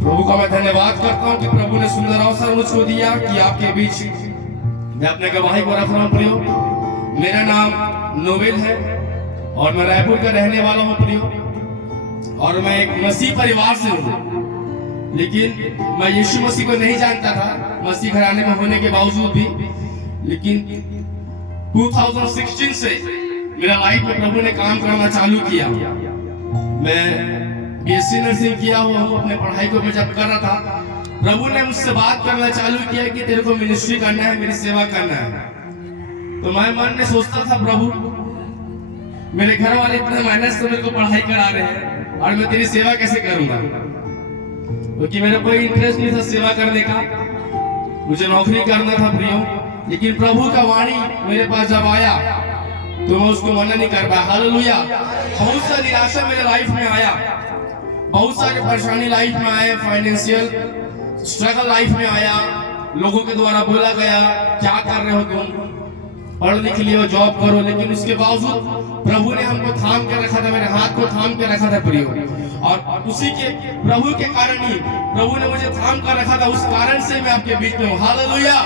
प्रभु का मैं धन्यवाद करता हूँ कि प्रभु ने सुंदर अवसर मुझको दिया कि आपके बीच मैं अपने गवाही को रख रहा हूँ प्रियो। मेरा नाम नोवेल है और मैं रायपुर का रहने वाला हूँ प्रियो, और मैं एक मसीह परिवार से हूँ, लेकिन मैं यीशु मसीह को नहीं जानता था मसीह घराने में होने के बावजूद भी। लेकिन 2016 से मेरा लाइफ में प्रभु ने काम करना चालू किया। मैं बीएससी नर्सिंग किया हुआ हूँ, अपने पढ़ाई को मैं जब कर रहा था प्रभु ने मुझसे बात करना चालू किया कि तेरे को मिनिस्ट्री करना है, मेरी सेवा करना है। तो मैं मन में सोचता था प्रभु मेरे घर वाले इतने मेहनत से मेरे को पढ़ाई करा रहे हैं और मैं तेरी सेवा कैसे करूंगा, क्योंकि मेरा कोई इंटरेस्ट नहीं था सेवा करने का, मुझे नौकरी करना था प्रियो। लेकिन प्रभु का वाणी मेरे पास जब आया तो मैं उसको मना नहीं कर पाया। हालेलुया। बहुत सा निराशा मेरे लाइफ में आया, बहुत सारी परेशानी लाइफ में आए, फाइनेंशियल स्ट्रगल लाइफ में आया, लोगों के द्वारा बोला गया क्या कर रहे हो तुम, पढ़ लिख लियो, जॉब करो। लेकिन उसके बावजूद प्रभु ने हमको थाम के रखा था, मेरे हाथ को थाम के रखा था प्रियो, और उसी के प्रभु के कारण ही प्रभु ने मुझे थाम कर रखा था, उस कारण से मैं आपके बीच में हूँ। हालेलुया।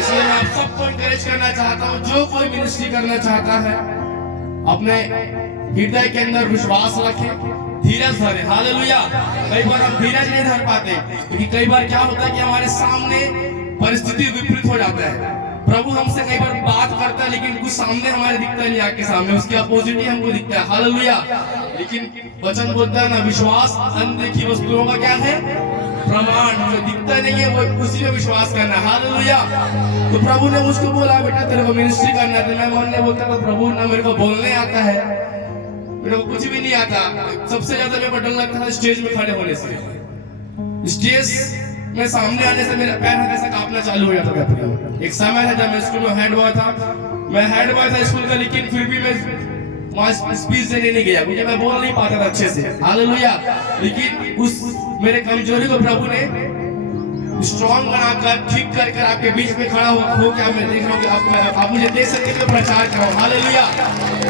इसलिए मैं आप सबको इंकरेज करना चाहता हूँ, जो कोई मिनिस्ट्री करना चाहता है अपने हृदय के अंदर विश्वास रखे, धीरज धरे। हालेलुया। कई बार हम धीरज नहीं धर पाते, क्योंकि कई बार क्या होता है कि हमारे सामने परिस्थिति विपरीत हो जाता है। प्रभु हमसे कई बार बात करता है लेकिन कुछ सामने हमारे दिखता नहीं, आके सामने उसके अपोजिट ही हमको दिखता है। हालेलुया। लेकिन वचन बोलता है ना, विश्वास अनदेखी वस्तुओं का क्या है, प्रमाण। जो दिखता नहीं है वो उसी में विश्वास करना है। हालेलुया। तो प्रभु ने मुझको बोला बेटा तेरे को मिनिस्ट्री करना है। मैं मन में बोलता था प्रभु ना मेरे को बोलने आता है, मेरे को कुछ भी नहीं आता। सबसे ज्यादा मेरे को डर लगता था स्टेज में खड़े होने से, स्टेज में सामने आने से मेरा पैर ऐसा कांपना चालू हो जाता था। एक समय था जब मैं स्कूल में हेड बॉय था, मैं हेड बॉय था स्कूल का, लेकिन फिर भी मैं स्पीच देने नहीं गया क्योंकि मैं बोल नहीं पाता था अच्छे से। हालेलुया। लेकिन उस मेरे कमजोरी को प्रभु ने स्ट्रॉन्ग बनाकर ठीक कर कर आपके बीच में खड़ा हो क्या मैं देख रहा हूँ आप मुझे देख सकते हो, प्रचार करो। हालेलुया।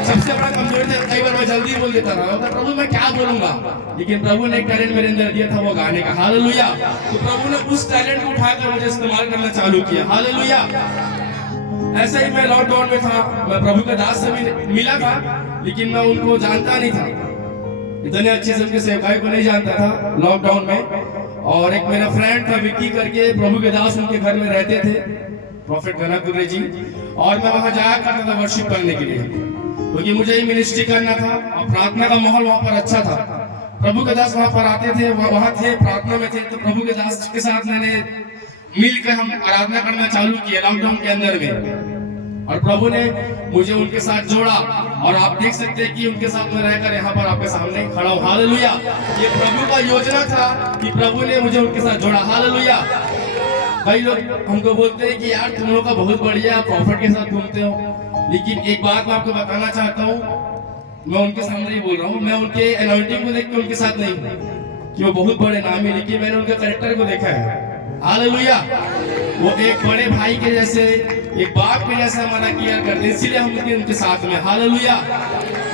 सबसे बड़ा कमजोरी था, कई बार मैं जल्दी बोल देता था, प्रभु मैं क्या बोलूंगा, लेकिन प्रभु ने एक टैलेंट मेरे अंदर दिया था, वो गाने का। हालेलुया। तो प्रभु ने उस टैलेंट को उठाकर मुझे इस्तेमाल करना चालू किया। हालेलुया। ऐसा ही मैं लॉकडाउन में था, मैं प्रभु के दास से मिला था, लेकिन मैं उनको जानता नहीं था, इतने अच्छे से उनके सेवकाई को नहीं जानता था लॉकडाउन में। और एक मेरा फ्रेंड था विक्की करके, प्रभु के दास उनके घर में रहते थे, प्रॉफिट गनापुरे जी, और मैं वहां जाया करता था वर्शिप करने के लिए, क्योंकि मुझे ही मिनिस्ट्री करना था और प्रार्थना का माहौल वहां पर अच्छा था। प्रभु के दास वहां पर आते थे, वहां थे, प्रार्थना में थे। तो प्रभु के दास के साथ मैंने मिलकर हम आराधना करना चालू किया लॉकडाउन के अंदर में, और प्रभु ने मुझे उनके साथ जोड़ा, और आप देख सकते हैं कि उनके साथ में रहकर यहाँ पर आपके सामने खड़ा हूँ। हालेलुया। ये प्रभु का योजना था कि प्रभु ने मुझे उनके साथ जोड़ा। हालेलुया। कई लोग हमको बोलते हैं कि यार तुम लोग का बहुत बढ़िया, प्रॉफिट के साथ घूमते हो, लेकिन एक बात मैं आपको बताना चाहता हूँ, मैं उनके सामने ही बोल रहा हूँ, मैं उनके एनॉइंटिंग को देख के उनके साथ नहीं हूँ कि वो बहुत बड़े नाम है, लेकिन मैंने उनके कैरेक्टर को देखा है। हालेलुया। वो एक बड़े भाई के जैसे, एक बाप के जैसा हमारा किया करते, इसीलिए हम उनके साथ में। हालेलुया।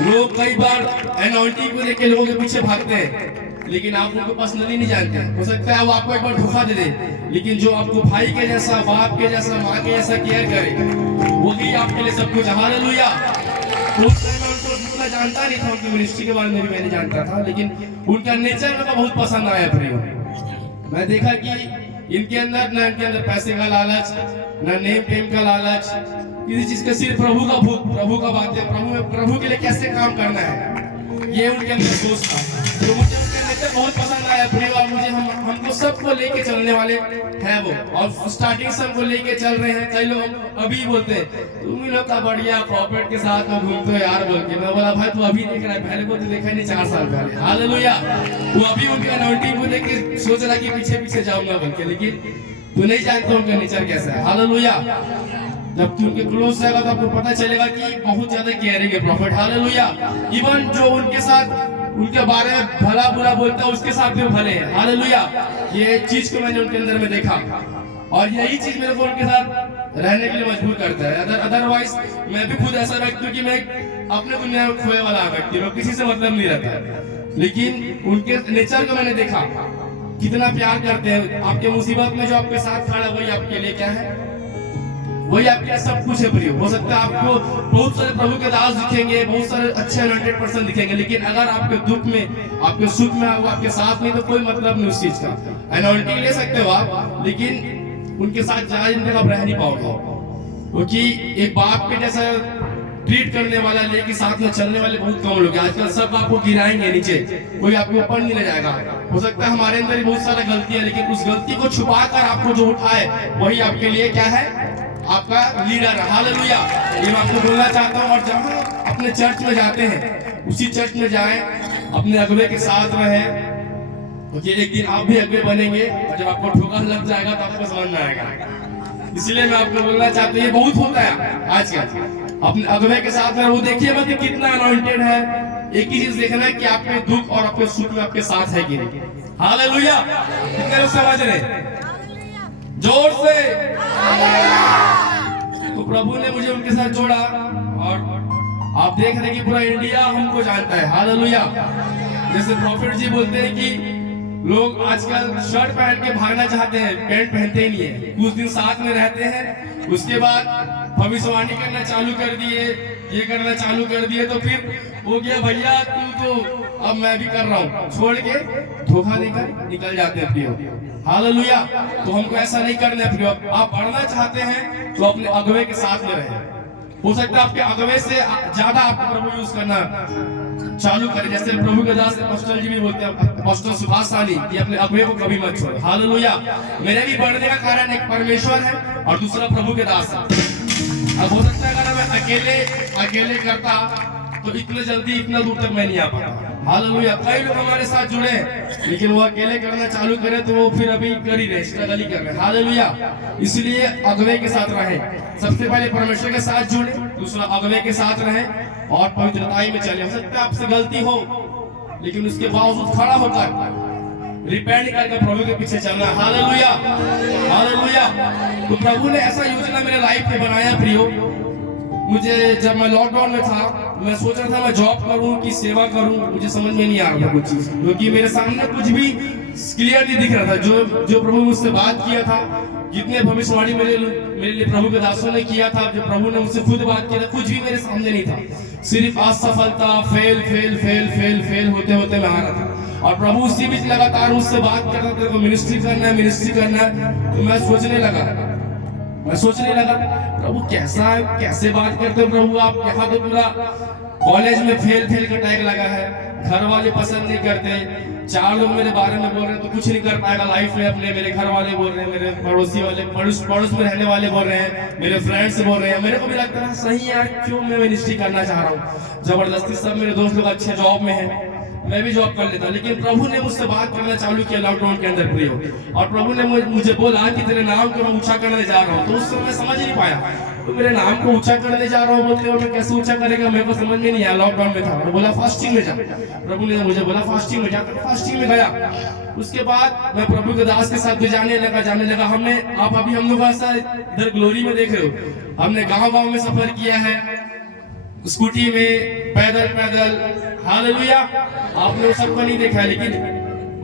लोग कई बार एनॉइंटिंग को देख के लोगों के पीछे भागते हैं, लेकिन आप उनको पर्सनली नहीं जानते। हो सकता है वो आपको एक बार धोखा दे दे, लेकिन जो आपको भाई के जैसा, बाप के जैसा, माँ के जैसा केयर करे, वही आपके लिए सब कुछ। हालेलुया। उस टाइम मैं उनको उतना जानता नहीं था, उनकी मिनिस्ट्री के बारे में भी मैं नहीं जानता था, लेकिन उनका नेचर मेरे को बहुत पसंद आया प्रियो। मैं देखा कि इनके अंदर न इनके अंदर पैसे का लालच, न नेम फेम का लालच, किसी चीज का, सिर्फ प्रभु का भूख, प्रभु का बातें, प्रभु के लिए कैसे काम करना है, ये उनके अंदर सोच था। तो मुझे उनके नेचर बहुत पसंद आया प्रियो, और मुझे हमको सबको लेके चलने वाले हैं वो, और स्टार्टिंग से हमको लेके चल रहे हैं। कई लोग अभी बोलते हैं तुम ही लोग का बढ़िया प्रॉफिट के साथ में घूमते हो यार, बोल के। मैं बोला भाई तू अभी देख रहा है, पहले को तो देखा नहीं 4 साल पहले। हालेलुया। वो अभी उनके अनॉइंटिंग को देख के सोच रहा कि पीछे पीछे जाऊंगा बोल के, लेकिन तू नहीं जानता उनका नेचर कैसा है। हालेलुया। जब तू उनके क्लोज रहेगा तो आपको पता चलेगा कि बहुत ज्यादा केयरिंग है प्रॉफिट। हालेलुया। इवन जो उनके साथ उनके बारे में भला बुरा बोलता है उसके साथ भी भले हैं। हालेलुया। ये चीज को मैंने उनके अंदर में देखा, और यही चीज मेरे को उनके साथ रहने के लिए मजबूर करता है। अदरवाइज मैं भी खुद ऐसा व्यक्ति हूँ कि मैं अपने दुनिया में खोए वाला व्यक्ति हूँ, किसी से मतलब नहीं रहता है। लेकिन उनके नेचर को मैंने देखा, कितना प्यार करते हैं। आपके मुसीबत में जो आपके साथ खड़ा है वही आपके लिए क्या है, वही आपके लिए सब कुछ है प्रियो। हो सकता है आपको बहुत सारे प्रभु के दास दिखेंगे, बहुत सारे अच्छे 100% दिखेंगे, लेकिन अगर आपके दुख में, आपके सुख में वो आपके साथ नहीं तो कोई मतलब नहीं उस चीज का। अनॉइंटिंग ले सकते हो आप, लेकिन उनके साथ ज्यादा दिन तक आप रह नहीं पाओगे, क्योंकि एक बाप के जैसा ट्रीट करने वाला, लेके साथ में चलने वाले बहुत कम लोग हैं। आजकल सब आपको गिराएंगे नीचे, कोई आपके ऊपर नहीं ले जाएगा। हो सकता है हमारे अंदर बहुत सारा गलतियां, लेकिन उस गलती को छुपा कर आपको जो उठाए वही आपके लिए क्या है, आपका लीडर। हालेलुया, ये मैं आपको बोलना चाहता हूँ। और जहाँ अपने चर्च में जाते हैं उसी चर्च में जाएं, अपने अगुवे के साथ रहें, क्योंकि एक दिन आप भी अगुवे बनेंगे और जब आपको ठोकर लग जाएगा तो आपको समझ में आएगा। इसलिए मैं आपको बोलना चाहता हूँ, ये बहुत होता है आजकल, अपने अगुवे के साथ में वो देखिए मत कि कितना अनॉइंटेड है। एक ही चीज देखना है कि आपके दुख और आपके सुख में आपके साथ है कि नहीं। हालेलुया, कितने लोग समझ रहे, जोर से। तो प्रभु ने मुझे उनके साथ जोड़ा और आप देख रहे हैं कि पूरा इंडिया हमको जानता है। हालेलुया, जैसे प्रॉफिट जी बोलते हैं कि लोग आजकल शर्ट पहन के भागना चाहते हैं, पैंट पहनते ही नहीं है। कुछ दिन साथ में रहते हैं, उसके बाद भविष्यवाणी करना चालू कर दिए, ये करना चालू कर दिए, तो फिर हो गया भैया तू तो अब मैं भी कर रहा हूँ, छोड़ के धोखा देकर निकल जाते हैं प्रियो। हालेलुया, तो हमको ऐसा नहीं करना है प्रियो। आप बढ़ना चाहते हैं तो अपने अगुवे के साथ में रहें। हो सकता है आपके अगुवे से ज्यादा आपको प्रभु यूज करना चालू करें। जैसे प्रभु के दास अपोस्टल जी भी बोलते हैं, अपोस्टल सुभाष सानी, कि अपने अगुवे को कभी मत छोड़ो। हालेलुया, मेरे भी बढ़ने का कारण एक परमेश्वर है और दूसरा प्रभु के दास है। अब हो सकता है अगर मैं अकेले करता तो इतने जल्दी इतना दूर तक मैं नहीं आ पाता। हालेलुया, कई लोग हमारे साथ जुड़े हैं, लेकिन वो अकेले करना चालू करे तो वो फिर अभी कर ही रहे, स्ट्रगल ही कर रहे हैं। हालेलुया, इसलिए अगुवे के साथ रहें। सबसे पहले परमेश्वर के साथ जुड़े, दूसरा अगुवे के साथ रहें और पवित्रताई में चले। हो सकता है आपसे गलती हो, लेकिन उसके बावजूद खड़ा होकर रिपेंट करके प्रभु के पीछे चलना। Hallelujah, hallelujah. तो प्रभु ने ऐसा योजना मेरे लाइफ में बनाया प्रियो। मुझे जब मैं लॉकडाउन में था, मैं सोच रहा था मैं जॉब करूं कि सेवा करूं, मुझे समझ में नहीं आ रहा था कुछ चीज, क्योंकि मेरे सामने कुछ भी क्लियर नहीं दिख रहा था। जो प्रभु मुझसे बात किया था, जितने भविष्यवाणी मेरे लिए प्रभु के दासों ने किया था, जो प्रभु ने मुझसे खुद बात किया था, कुछ भी मेरे सामने नहीं था। सिर्फ असफलता, fail fail fail fail fail होते होते मैं आ रहा था। और प्रभु उसी बीच लगातार मुझसे बात कर रहा था, मिनिस्ट्री करना है, मिनिस्ट्री करना है। तो मैं सोचने लगा प्रभु कैसे बात करते हो प्रभु आप। यहाँ तो पूरा कॉलेज में फेल का टैग लगा है, घर वाले पसंद नहीं करते, 4 लोग मेरे बारे में बोल रहे हैं तो कुछ नहीं कर पाएगा लाइफ में अपने। मेरे घर वाले बोल रहे हैं, मेरे पड़ोसी वाले, पड़ोस में रहने वाले बोल रहे हैं, मेरे फ्रेंड्स बोल रहे हैं। मेरे को भी लगता है सही यार, क्यों मैं मिनिस्ट्री करना चाह रहा हूँ जबरदस्ती। सब मेरे दोस्त लोग अच्छे जॉब में हैं, मैं भी जॉब कर लेता, लेकिन प्रभु ने मुझसे बात करना चालू किया लॉकडाउन के अंदर प्रियो। और प्रभु ने मुझे बोला कि तेरे नाम को मैं ऊंचा करने जा रहा हूँ। तो उस समय मैं समझ नहीं पाया, तो मेरे नाम को ऊंचा करने जा रहा हूँ बोलते हो, मैं कैसे ऊंचा करेगा, मेरे को समझ में नहीं आया। लॉकडाउन में था, बोला फास्टिंग में जा। प्रभु ने मुझे बोला फास्टिंग में जा, फास्टिंग में गया। उसके बाद मैं प्रभु के दास के साथ भी जाने लगा। हमने अभी हम लोग ऐसा इधर ग्लोरी में देख रहे हो, हमने गाँव में सफर किया है, स्कूटी में, पैदल। हालेलुया, आपने सबको नहीं देखा, लेकिन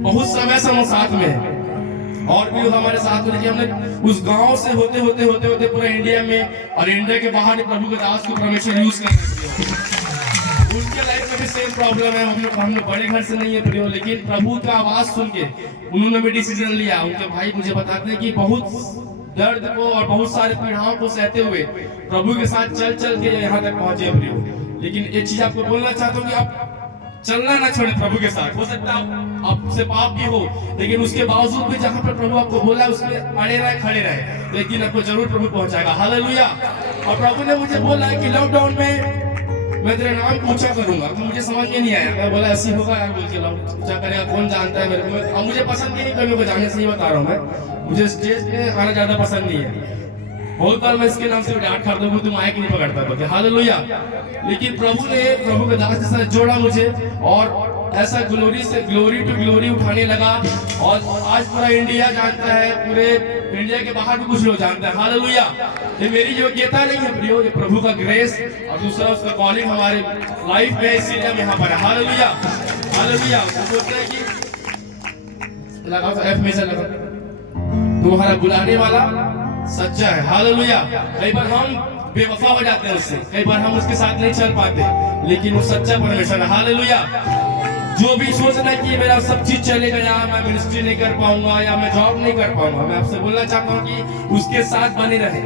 बहुत समय से हम साथ में हैं और भी लोग हमारे साथ में। हमने उस गांव से होते होते पूरा इंडिया में और इंडिया के बाहर प्रभु के दास को परमेश्वर यूज करना। उनके लाइफ में भी सेम प्रॉब्लम है। हम लोग बड़े घर से नहीं है प्रियो, लेकिन प्रभु का आवाज सुन के उन्होंने भी डिसीजन लिया। उनके भाई मुझे बताते हैं कि बहुत दर्द को और बहुत सारे पीड़ाओं को सहते हुए प्रभु के साथ चल के यहाँ तक पहुंचे प्रियो। लेकिन एक चीज आपको बोलना चाहता हूँ कि आप चलना ना छोड़े प्रभु के साथ। हो सकता है आपसे पाप भी हो, लेकिन उसके बावजूद भी जहाँ पर प्रभु आपको बोला उसमें अड़े रहे, खड़े रहे, तो एक दिन आपको जरूर प्रभु पहुंचाएगा। हालेलुया। और प्रभु ने मुझे बोला कि लॉकडाउन में मैं तेरे नाम को ऊंचा करूंगा। तो मुझे समझ में नहीं आया, मैं बोला ऐसी होगा यार, बोल के ऊंचा करेगा, कौन जानता है मेरे को। अब मुझे पसंद ही नहीं कभी को जाने से ही बता रहा हूँ मैं, मुझे स्टेज पे आना ज्यादा पसंद नहीं है। बहुत बार मैं इसके नाम से डांट खाता हूँ, तुम माइक नहीं पकड़ता बोलते। हालेलुया। लेकिन प्रभु ने प्रभु के दास के साथ जोड़ा मुझे और ऐसा ग्लोरी टू ग्लोरी उठाने लगा। और आज पूरा इंडिया जानता है, पूरे इंडिया के बाहर भी कुछ लोग जानते हैं। हालेलुया। ये मेरी योग्यता नहीं है प्रियो, ये प्रभु का ग्रेस और दूसरा उसका कॉलिंग हमारे लाइफ में, इसीलिए हम यहाँ पर है। Hallelujah, hallelujah. बोलते हैं कि लगाओ तो एफ में से लगा, तुम्हारा बुलाने वाला सच्चा है। हालेलुया। कई बार हम बेवफा हो जाते हैं उससे, कई बार हम उसके साथ नहीं चल पाते, लेकिन वो सच्चा परमेश्वर है। हालेलुया। जो भी सोच रहा है कि मेरा सब चीज चलेगा, या मैं मिनिस्ट्री नहीं कर पाऊंगा, या मैं जॉब नहीं कर पाऊंगा, मैं आपसे बोलना चाहता हूँ कि उसके साथ बने रहे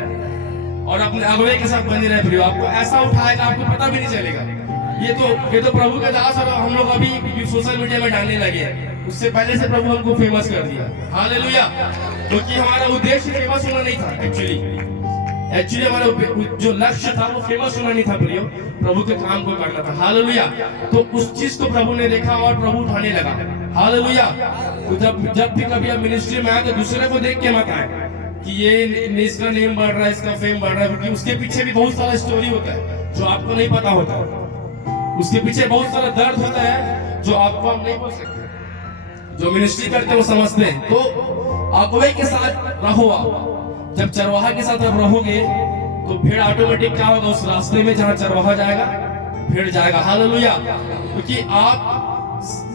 और अपने अगुवे के साथ बने रहे। प्रियो, आपको ऐसा उठाएगा आपको पता भी नहीं चलेगा। ये तो प्रभु का दास और हम लोग अभी सोशल मीडिया में डालने लगे हैं, उससे पहले से प्रभु हमको फेमस कर दिया। हालेलुया। क्योंकि हमारा उद्देश्य फेमस होना नहीं था। एक्चुअली हमारा जो लक्ष्य था वो फेमस होना नहीं था प्रियो, प्रभु के काम को करना था। हालेलुया। तो उस चीज को प्रभु ने देखा और प्रभु उठाने लगा। हालेलुया। तो जब भी कभी आप मिनिस्ट्री में आए तो दूसरे को देख के मत आए कि ये इसका नेम बढ़ रहा है, इसका फेम बढ़ रहा है, क्योंकि उसके पीछे भी बहुत सारा स्टोरी होता है जो आपको नहीं पता होता। उसके पीछे बहुत सारा दर्द होता है जो आपको हम नहीं बोल सकते। जो मिनिस्ट्री करते हैं वो समझते हैं। तो अगुवे के साथ रहो आप। जब चरवाहा के साथ आप रहोगे तो भीड़ ऑटोमेटिक क्या होगा, उस रास्ते में जहां चरवाहा जाएगा भीड़ जाएगा। हालेलुया। क्योंकि आप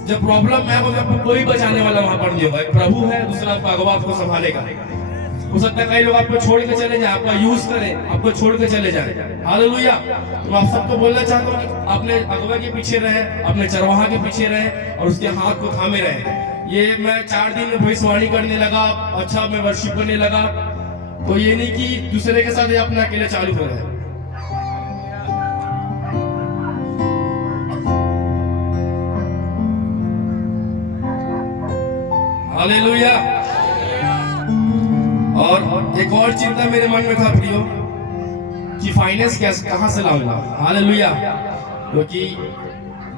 जब प्रॉब्लम में हो आपको कोई बचाने वाला वहां पर नहीं होगा, एक प्रभु है, दूसरा आपका अगुवा आपको संभालेगा। हो सकता है कई लोग आपको छोड़ के चले जाए, आपका यूज करें, आपको छोड़ के चले जाए। हालेलुया। तो आप सबको बोलना चाहता हूँ कि अपने अगुवा के पीछे रहे, अपने चरवाहा के पीछे रहे और उसके हाथ को थामे रहे। ये मैं 4 दिन में भविष्यवाणी करने लगा, अच्छा मैं वर्शिप करने लगा, तो ये नहीं कि दूसरे के साथ ये अपने अकेले चालू हो रहा है। हालेलुया। और एक और चिंता मेरे मन में था प्रियो कि फाइनेंस कैसे कहां से लाऊंगा। हालेलुया। क्योंकि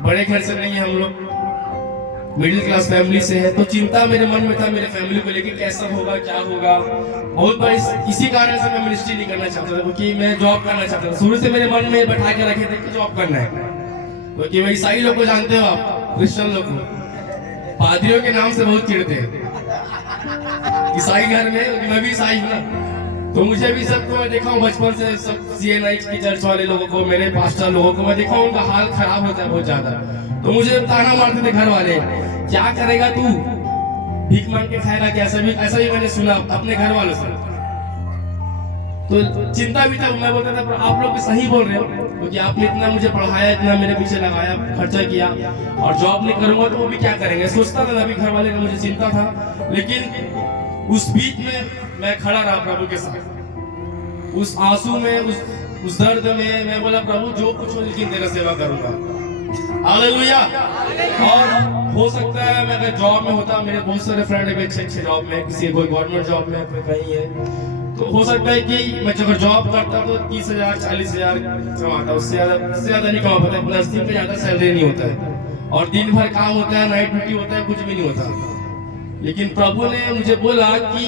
बड़े घर से नहीं है हम लोग, मिडिल क्लास फैमिली से है, तो चिंता मेरे मन में था मेरे फैमिली को लेकर कैसा होगा, क्या होगा। बहुत बार इसी कारण से मैं मिनिस्ट्री नहीं करना चाहता था, क्योंकि मैं जॉब करना चाहता था। शुरू से मेरे मन में बैठा के रखे थे कि जॉब करना है। क्योंकि मैं ईसाई लोग को जानते हो आप, क्रिश्चियन लोग को पादरियों के नाम से बहुत चिढ़ते हैं ईसाई घर में। मैं भी ईसाई हूँ ना, तो मुझे भी सबको मैं देखा हूँ बचपन से, सब CNI की चर्च वाले लोगों को, मेरे पास्टर लोगों को मैं देखा हूँ, उनका हाल खराब होता है बहुत ज्यादा। तो मुझे ताना मारते थे घर वाले, क्या करेगा तू, भीख मांग के खाएगा क्या? ऐसा भी मैंने सुना अपने घर वालों से। तो चिंता भी था, मैं बोलता था पर आप लोग भी सही बोल रहे हो, क्योंकि आपने इतना मुझे पढ़ाया, इतना मेरे पीछे लगाया, खर्चा किया, और जॉब नहीं करूंगा तो वो भी क्या करेंगे, सोचता था मैं भी। घर वाले का मुझे चिंता था, लेकिन उस बीच में मैं खड़ा रहा प्रभु के साथ। उस आंसू में, उस दर्द में मैं बोला प्रभु जो कुछ हो लेकिन तेरा सेवा करूंगा। हालेलुया। और हो सकता है मैं अगर जॉब में होता, मेरे बहुत सारे फ्रेंड है अच्छे जॉब में, किसी कोई गवर्नमेंट जॉब में, कोई कहीं है, तो हो सकता है कि मैं अगर जॉब करता तो 30,000 40,000 कमाता, उससे ज्यादा नहीं कमा पाता। प्लस 3 का ज्यादा सैलरी नहीं होता है, और दिन भर काम होता है, नाइट ड्यूटी होता है, कुछ भी नहीं होता। लेकिन प्रभु ने मुझे बोला कि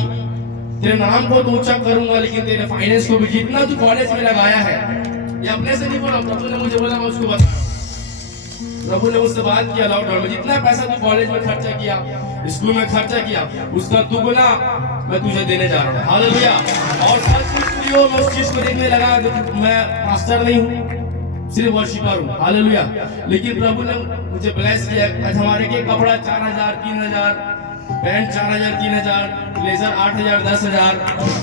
तेरे नाम को तो ऊंचा करूंगा, लेकिन तेरे फाइनेंस को भी, जितना तू कॉलेज में लगाया है, ये अपने से नहीं बोला, प्रभु ने मुझे बोला, मैं उसको बता। प्रभु ने मुझसे बात किया लॉकडाउन में, जितना पैसा तू कॉलेज में खर्चा किया, स्कूल में खर्चा किया, उसका दुगुना मैं तुझे देने जा रहा हूँ। हालेलुया। और मैं उस चीज को देखने लगा, मैं पास्टर नहीं हूँ, सिर्फ वर्शिपर हूँ। हालेलुया। लेकिन प्रभु ने मुझे ब्लेस किया। हमारे के कपड़ा 4,000 3,000, पैंट 4,000 3,000, ब्लेजर 8,000 10,000,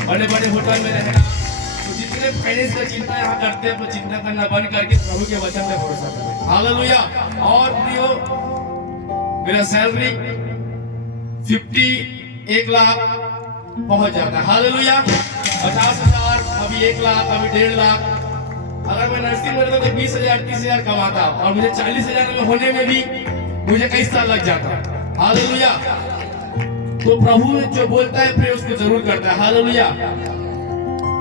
बड़े बड़े होटल में रहना। तो जितने फाइनेंस का चिंता यहाँ करते हैं, वो चिंता करना बंद करके प्रभु के वचन पे भरोसा करें। हालेलुया। और प्रियो, मेरा सैलरी 1 लाख पहुंच जाता है। हालेलुया। 50,000, अभी 1 लाख, अभी 1.5 लाख। अगर मैं नर्सिंग में रहता तो 20,000 30,000 कमाता, और मुझे 40,000 में होने में भी मुझे कई साल लग जाता। हालेलुया। तो प्रभु जो बोलता है प्रिय उसको जरूर करता है। हालेलुया।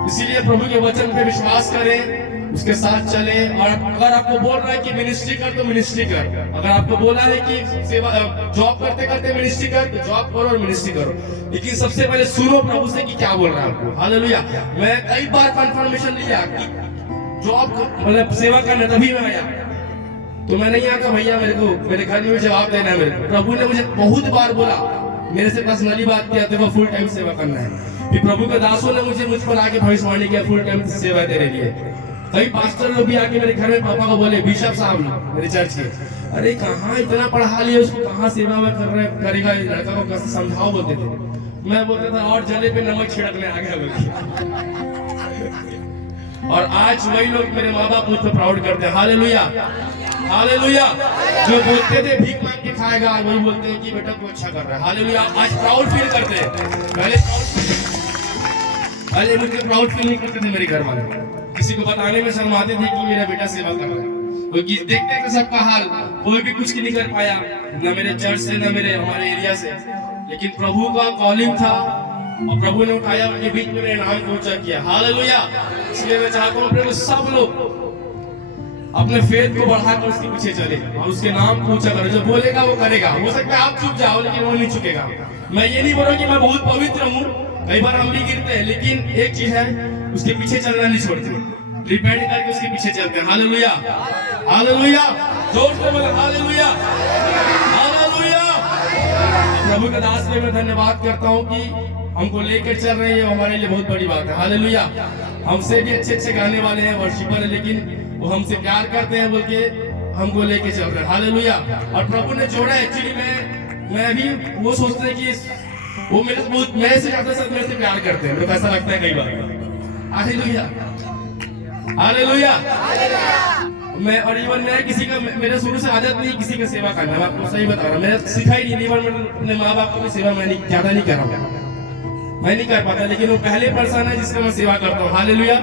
इसीलिए प्रभु के वचन पे विश्वास करें, उसके साथ चले। और अगर आपको बोल रहा है कि मिनिस्ट्री कर तो मिनिस्ट्री कर, अगर आपको बोला है कि सेवा जॉब करते करते मिनिस्ट्री कर तो जॉब करो और मिनिस्ट्री करो, लेकिन सबसे पहले सुनो प्रभु से कि क्या बोल रहा है आपको। हालेलुया। मैं कई बार कंफर्मेशन लिया कि जॉब मतलब सेवा करना, तभी मैं आया, तो मैं नहीं आता भैया, मेरे घर में भी जवाब देना है मेरे को। प्रभु ने मुझे बहुत बार बोला, मेरे से पर्सनली बात किया, देखो फुल टाइम सेवा करना है। फिर प्रभु के दासों ने मुझ पर आके भविष्यवाणी किया, फुल टाइम सेवा तेरे लिए। कई पास्टर लोग भी आके मेरे घर में पापा को बोले, बिशप साहब मेरे चर्च के अरे कहाँ इतना पढ़ा लिया, उसको कहाँ सेवा में करेगा, लड़का को कैसे समझाओ बोलते थे। मैं बोलता था और जले पे नमक छिड़कने आ गया बोल। और आज वही लोग मेरे माँ बाप मुझ पर प्राउड करते हैं। Hallelujah hallelujah. जो बोलते थे भीख मांग के खाएगा, आज वही बोलते हैं कि बेटा तू अच्छा कर रहा है। हालेलुया। आज प्राउड फील करते हैं। पहले मुझे प्राउड फील नहीं करते थे मेरे घर वाले, किसी को बताने में शर्माते थे कि मेरा बेटा सेवा कर रहा है। क्योंकि देखते थे सबका हाल, कोई भी कुछ नहीं कर पाया, ना मेरे चर्च से ना मेरे हमारे एरिया से। लेकिन प्रभु का कॉलिंग था और प्रभु ने उठाया, उनके बीच में मेरे नाम को ऊंचा किया। हालेलुया। इसलिए मैं चाहता हूँ अपने सब लोग अपने फेथ को बढ़ाकर उसके पीछे चले और उसके नाम को ऊंचा करे। जो बोलेगा वो करेगा। हो सकता है आप चुप जाओ, लेकिन वो नहीं चुकेगा। मैं ये नहीं बोल रहा कि मैं बहुत पवित्र हूँ, कई बार हम भी गिरते हैं, लेकिन एक चीज है, उसके पीछे चलना नहीं छोड़ते, रिपेंट करके उसके पीछे चलते हैं। Hallelujah hallelujah. जोर से बोलो हालेलुया हालेलुया। प्रभु के दास में मैं धन्यवाद करता हूँ कि हमको लेकर चल रहे हैं, हमारे लिए बहुत बड़ी बात है। हालेलुया। हमसे भी अच्छे अच्छे गाने वाले हैं, वर्शिपर है, लेकिन वो हमसे प्यार करते हैं बोल के हमको लेके चल रहे हैं। हालेलुया। और प्रभु ने जोड़ा। एक्चुअली मैं भी वो सोचते हैं कि वो मेरे से ज्यादा सब मेरे से प्यार करते हैं, मेरे को ऐसा लगता है कई बार। Hallelujah hallelujah. मैं और इवन मैं किसी का, मेरे शुरू से आदत नहीं किसी का सेवा करना, मैं आपको सही बता रहा हूँ। मैंने सीखा ही नहीं, इवन अपने माँ बाप की सेवा मैं ज्यादा नहीं कर रहा हूँ, मैं नहीं कर पाता। लेकिन वो पहले पर्सन है जिसका मैं सेवा करता हूँ। हालेलुया।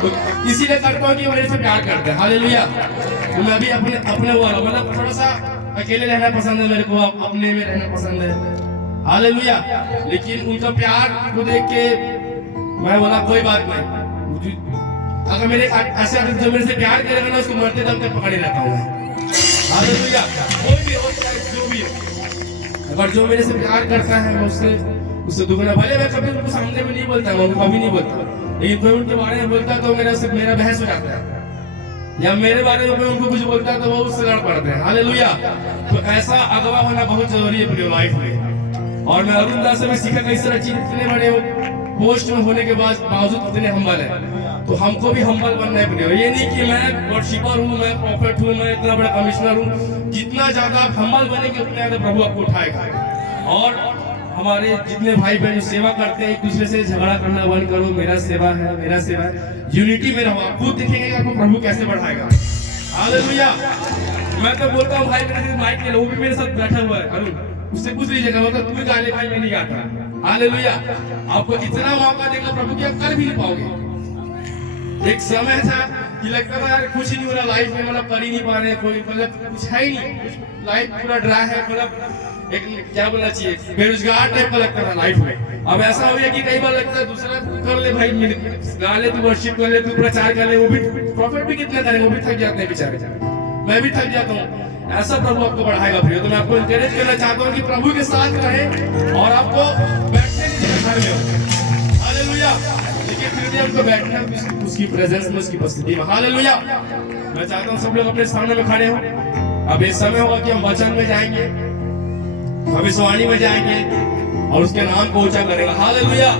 तो इसीलिए करता हूँ कि वो मेरे से प्यार करते हैं। हालेलुया। तो मैं भी अपने वो मतलब थोड़ा सा अकेले रहना पसंद है मेरे को, अपने में रहना पसंद है। हालेलुया। लेकिन उनका प्यार को देख के मैं बोला कोई बात नहीं, अगर मेरे ऐसे जो मेरे से प्यार करेगा ना, उसको मरते दम तक पकड़े रहता हूँ। हालेलुया। कोई भी हो चाहे जो भी हो, अगर जो मेरे से प्यार करता है मैं उससे दुगना, भले मैं कभी उनको सामने में नहीं बोलता, मैं उनको कभी नहीं बोलता, लेकिन कोई उनके बारे में बोलता तो मेरा बहस हो जाता है, या मेरे बारे में कोई उनको कुछ बोलता है तो वो उससे लड़ पड़ते हैं। हालेलुया। तो ऐसा अगवा होना बहुत जरूरी है अपनी लाइफ में। और मैं अरुण दास से भी सीखा कई सारी चीज, इतने बड़े पोस्ट में होने के बावजूद इतने हम्बल है, तो हमको भी हम्बल बनना है। ये नहीं कि मैं वर्शिपर हूँ, मैं प्रॉफिट हूँ, मैं इतना बड़ा कमिश्नर हूँ। जितना ज्यादा आप हम्बल बनेंगे उतना ज्यादा प्रभु आपको उठाएगा। और हमारे जितने भाई बहन जो सेवा करते हैं, एक दूसरे से झगड़ा करना बंद करो, मेरा सेवा है मेरा सेवा है, यूनिटी में रहो, आप खुद देखेंगे आपको प्रभु कैसे बढ़ाएगा। हालेलुया। मैं तो बोलता हूँ भाई मेरे माइक के लोग भी मेरे साथ बैठा हुआ है, अरुण उससे पूछ लीजिएगा, मतलब तू गाने भाई मैं नहीं गाता। हालेलुया। आपको इतना मौका देगा प्रभु कि आप कर भी नहीं पाओगे। एक समय था कि लगता था यार कुछ नहीं हो रहा लाइफ में, मतलब कर ही नहीं पा रहे, कोई मतलब कुछ है ही नहीं, लाइफ पूरा ड्राई है, मतलब एक क्या बोलना चाहिए, बेरोजगार टाइप का लगता था लाइफ में। अब ऐसा हो गया कि कई बार लगता है दूसरा कर ले भाई, गा ले तू, वर्शिप कर ले तू, प्रचार कर ले, वो भी प्रॉफिट भी कितना करेंगे, वो भी थक जाते हैं बेचारे, मैं भी थक जाता हूँ। ऐसा प्रभु आपको बढ़ाएगा प्रिय। तो मैं आपको इंकरेज करना चाहता हूँ कि प्रभु के साथ रहें और आपको बैठने की घर में हो। हालेलुया। लेकिन फिर भी हमको बैठना उसकी प्रेजेंस में, उसकी उपस्थिति में। हालेलुया। मैं चाहता हूँ सब लोग अपने सामने में खड़े हो। अब ये समय होगा कि हम वचन में जाएंगे, भविष्यवाणी में जाएंगे और उसके नाम को ऊंचा करेगा। हालेलुया।